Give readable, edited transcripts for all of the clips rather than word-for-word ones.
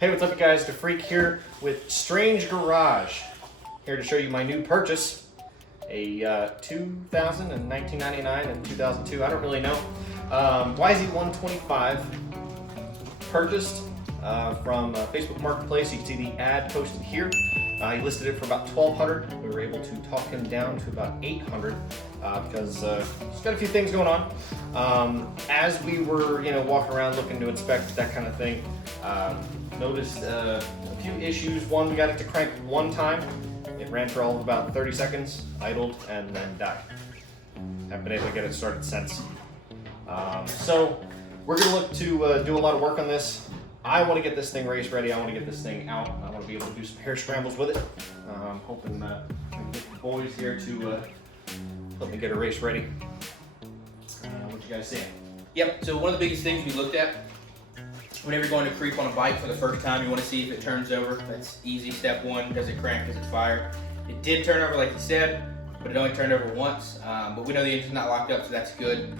Hey, what's up, you guys? The Freak here with Strange Garage. Here to show you my new purchase. A 2000 and 1999 and 2002, I don't really know. Yz125 purchased from Facebook Marketplace. You can see the ad posted here. He listed it for about $1,200. We were able to talk him down to about $800 because he's got a few things going on. As we were, walking around looking to inspect that kind of thing, noticed a few issues. One, we got it to crank one time. It ran for all of about 30 seconds, idled, and then died. Haven't been able to get it started since. So we're gonna look to do a lot of work on this. I want to get this thing race ready. I want to get this thing out. I want to be able to do some hair scrambles with it. I'm hoping I can get the boys here to help me get a race ready. What you guys see? Yep, so one of the biggest things we looked at, whenever you're going to creep on a bike for the first time, you want to see if it turns over. That's easy, step one. Does it crank, does it fire? It did turn over like you said, but it only turned over once. But we know the engine's not locked up, so that's good.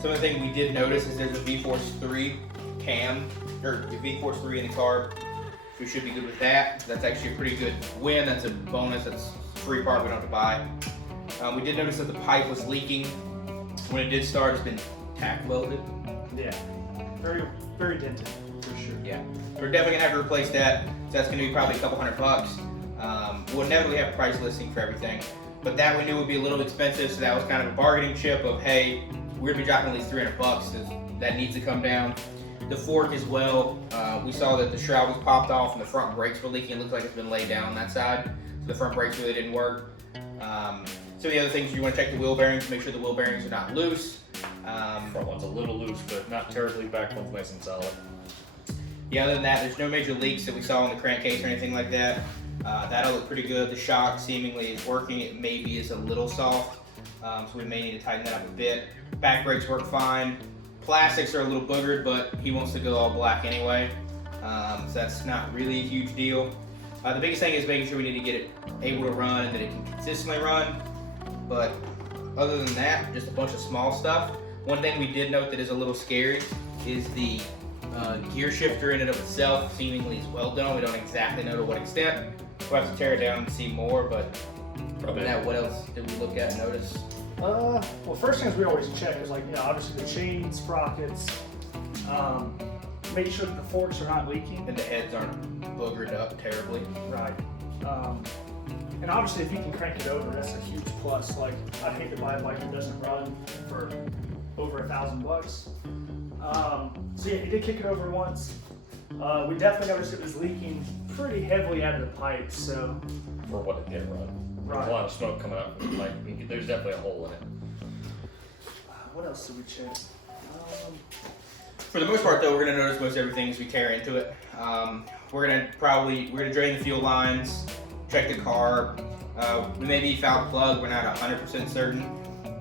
Some of the things we did notice is there's a V-Force 3 cam, or the V-Force 3 in the carb. So we should be good with that. That's actually a pretty good win. That's a bonus. That's a free part we don't have to buy. We did notice that the pipe was leaking. When it did start, it's been tack welded. Yeah, very dented, for sure. Yeah, we're definitely gonna have to replace that. So that's gonna be probably a couple $100. We'll inevitably have a price listing for everything, but that we knew would be a little expensive, so that was kind of a bargaining chip of, hey, we're gonna be dropping at least $300. That needs to come down. The fork as well. We saw that the shroud was popped off and the front brakes were leaking. It looks like it's been laid down on that side, so the front brakes really didn't work. Some of the other things, you want to check the wheel bearings, make sure the wheel bearings are not loose. Front one's a little loose, but not terribly. Back one's nice and solid. Yeah, other than that, there's no major leaks that we saw in the crankcase or anything like that. That'll look pretty good. The shock seemingly is working. It maybe is a little soft, so we may need to tighten that up a bit. Back brakes work fine. Plastics are a little boogered, but he wants to go all black anyway, so that's not really a huge deal. The biggest thing is making sure we need to get it able to run and that it can consistently run. But other than that, just a bunch of small stuff. One thing we did note that is a little scary is the gear shifter in and of itself seemingly is well done. We don't exactly know to what extent. We'll have to tear it down and see more, but other than that, what else did we look at and notice? Well, first things we always check is obviously the chain sprockets. Make sure that the forks are not leaking. And the heads aren't boogered up terribly. Right. And obviously, if you can crank it over, that's a huge plus. Like, I'd hate to buy a bike that doesn't run for over $1,000. So yeah, he did kick it over once. We definitely noticed it was leaking pretty heavily out of the pipe. So For what it did run. Right. There's a lot of smoke coming out. There's definitely a hole in it. what else did we check? For the most part, though, we're gonna notice most everything as we tear into it. We're gonna drain the fuel lines, check the carb. We maybe fouled the plug. We're not 100% certain.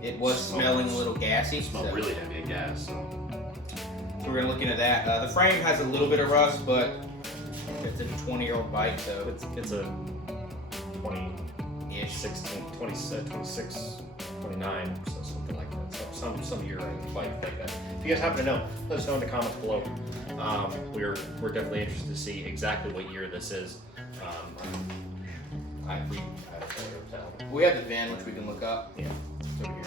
It was smelling a little gassy. It smelled really heavy of gas. So we're gonna look into that. The frame has a little bit of rust, but it's a 20-year-old bike, so it's a 20-ish, 16, 26, 29, so something like that. So some year bike like that. If you guys happen to know, let us know in the comments below. We're definitely interested to see exactly what year this is. we have the VIN, which we can look up. Yeah, it's over here.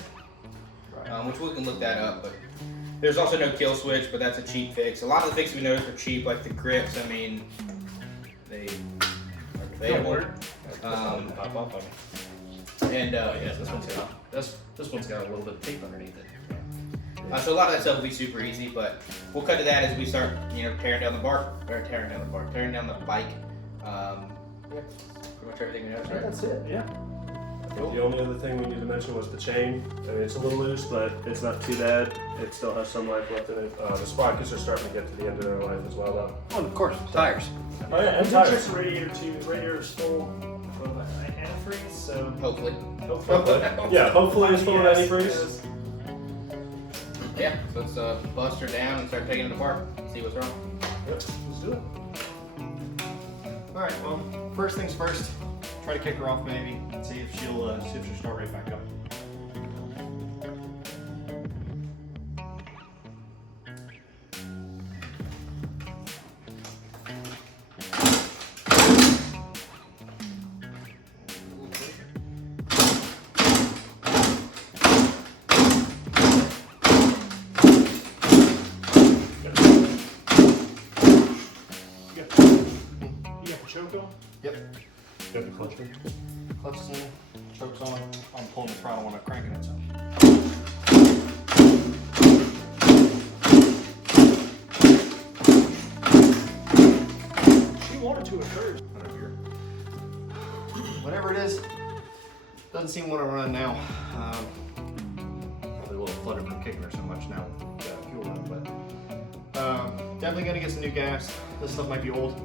Right. Which we can look that up, but there's also no kill switch, but that's a cheap fix. A lot of the fixes we noticed are cheap, like the grips. I mean, they are available. Pop off on me. And Yes, this one's got a little bit of tape underneath it. so a lot of that stuff will be super easy, but we'll cut to that as we start, tearing down the bike. Pretty much everything we noticed, right? That's it. Yeah. Cool. The only other thing we need to mention was the chain. I mean, it's a little loose, but it's not too bad. It still has some life left in it. The sprockets are starting to get to the end of their life as well, though. Oh, of course, tires. Oh yeah, and We tires. checked the radiator too. The radiator's full of antifreeze, so Hopefully. Yeah, hopefully it's full of Yes, antifreeze. Yeah, so let's bust her down and start taking it apart. See what's wrong. Yep, let's do it. All right. Well, first things first. Try to kick her off, maybe. See if she'll start right back up. choke on? Yep. Got the clutch in. Clutch is in, choke's on. I'm pulling the throttle when I'm cranking it, so. She wanted to at first. Whatever it is, doesn't seem to want to run now. Probably a little flooded from kicking her so much now with fuel run, but definitely gonna get some new gas. This stuff might be old.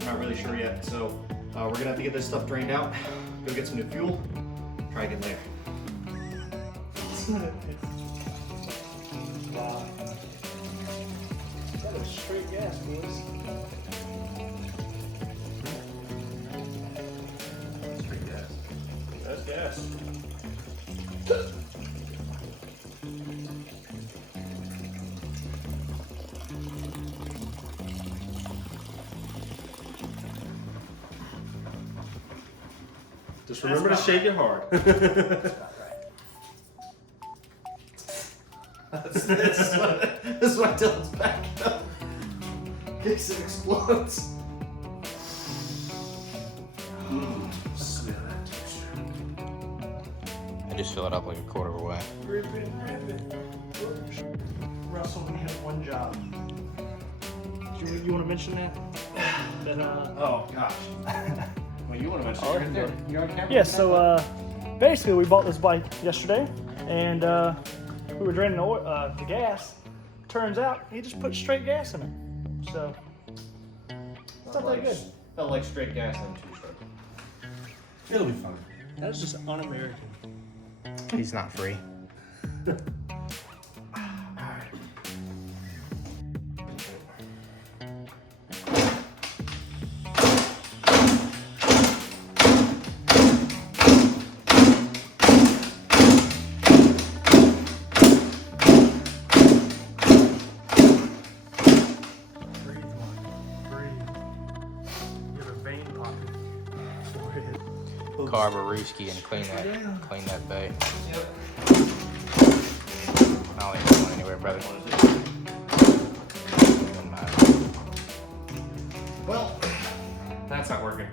I'm not really sure yet, so we're gonna have to get this stuff drained out, go get some new fuel, try again later. Wow. That was straight gas, boys. Straight gas. That's gas. Just remember to shake it hard. This is why Dylan's back up. In case it explodes. Smell that texture. I just fill it up like a quarter of a way. Rip it. Russell, we had one job. You want to mention that? Oh gosh. Well, you want to mention you're on camera? Yeah, so basically we bought this bike yesterday, and we were draining the gas. Turns out he just put straight gas in it. So it's not that good. Felt like straight gas on two-stroke. It'll be fine. That's just un-American. He's not free. Carb a Rooski and clean that bay. Yep. I don't think we're going anywhere, brother. Well, that's not working.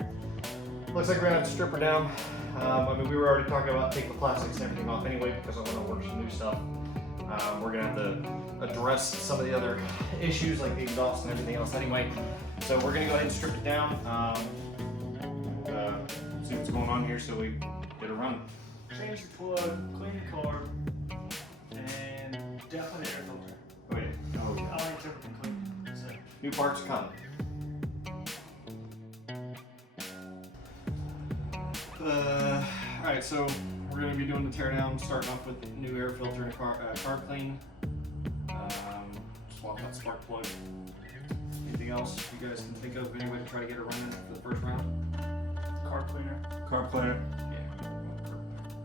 Looks like we're gonna have to strip her down. I mean, we were already talking about taking the plastics and everything off anyway because I want to work some new stuff. We're gonna have to address some of the other issues like the exhaust and everything else anyway. So we're gonna go ahead and strip it down. See what's going on here so we get a run. Change the plug, clean the carb, and definitely air filter. Oh yeah. Oh, I like everything clean. So. new parts coming. Alright, so we're going to be doing the teardown, starting off with new air filter and a carb clean. Swap out spark plug. Anything else you guys can think of? Any way to try to get it running for the first round? Carb cleaner. Carb cleaner. Yeah.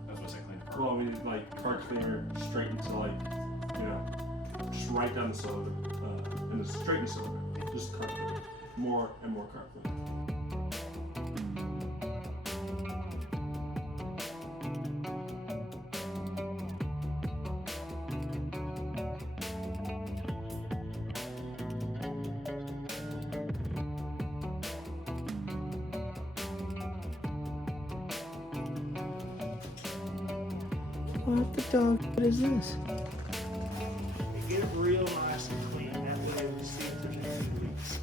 That's what I say, clean the carb. Well, we like carb cleaner straight into like, just right down the cylinder, and it's straight in the cylinder. Just carb cleaner. More and more carb cleaner. What the dog? What is this? Get it real nice and clean. That way we see if there's any leaks.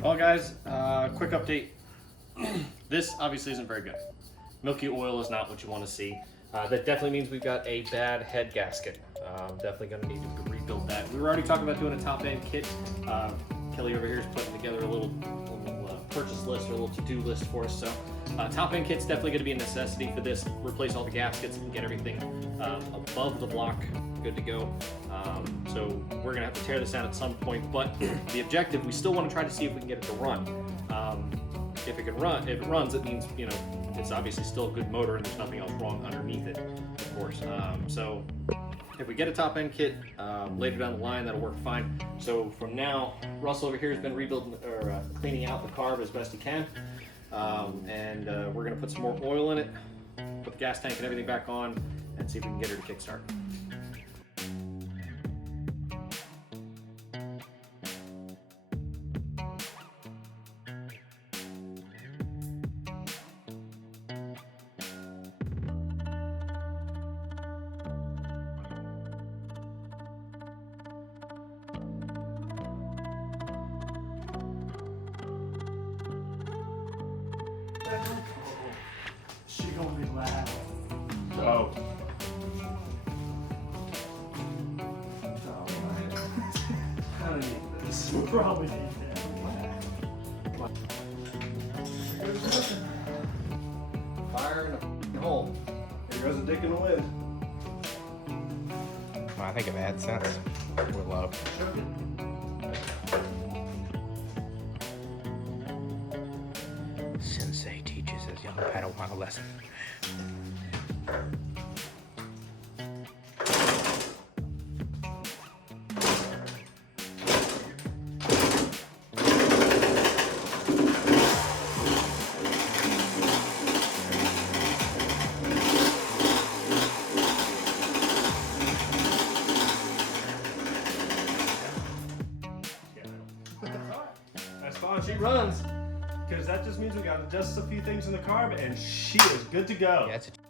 Well guys, quick update. This obviously isn't very good. Milky oil is not what you want to see. That definitely means we've got a bad head gasket. Definitely going to need to rebuild that. We were already talking about doing a top end kit. Kelly over here is putting together a little purchase list or a little to-do list for us. So top end kit's definitely going to be a necessity for this. Replace all the gaskets and get everything above the block good to go. So we're going to have to tear this out at some point. But the objective, we still want to try to see if we can get it to run. If it runs, it means it's obviously still a good motor and there's nothing else wrong underneath it, of course. So if we get a top end kit later down the line, that'll work fine. So from now, Russell over here has been rebuilding or cleaning out the carb as best he can, and we're gonna put some more oil in it, put the gas tank and everything back on and see if we can get her to kickstart. She gonna be loud. Oh. Honey, this will probably need Fire in the hole. Here goes a dick in the wind. Well, I think it made sense. We're low. Sensei teaches his young Padawan a lesson. That's fine, she runs. Because that just means we got to adjust a few things in the carb and she is good to go. Yeah, it's a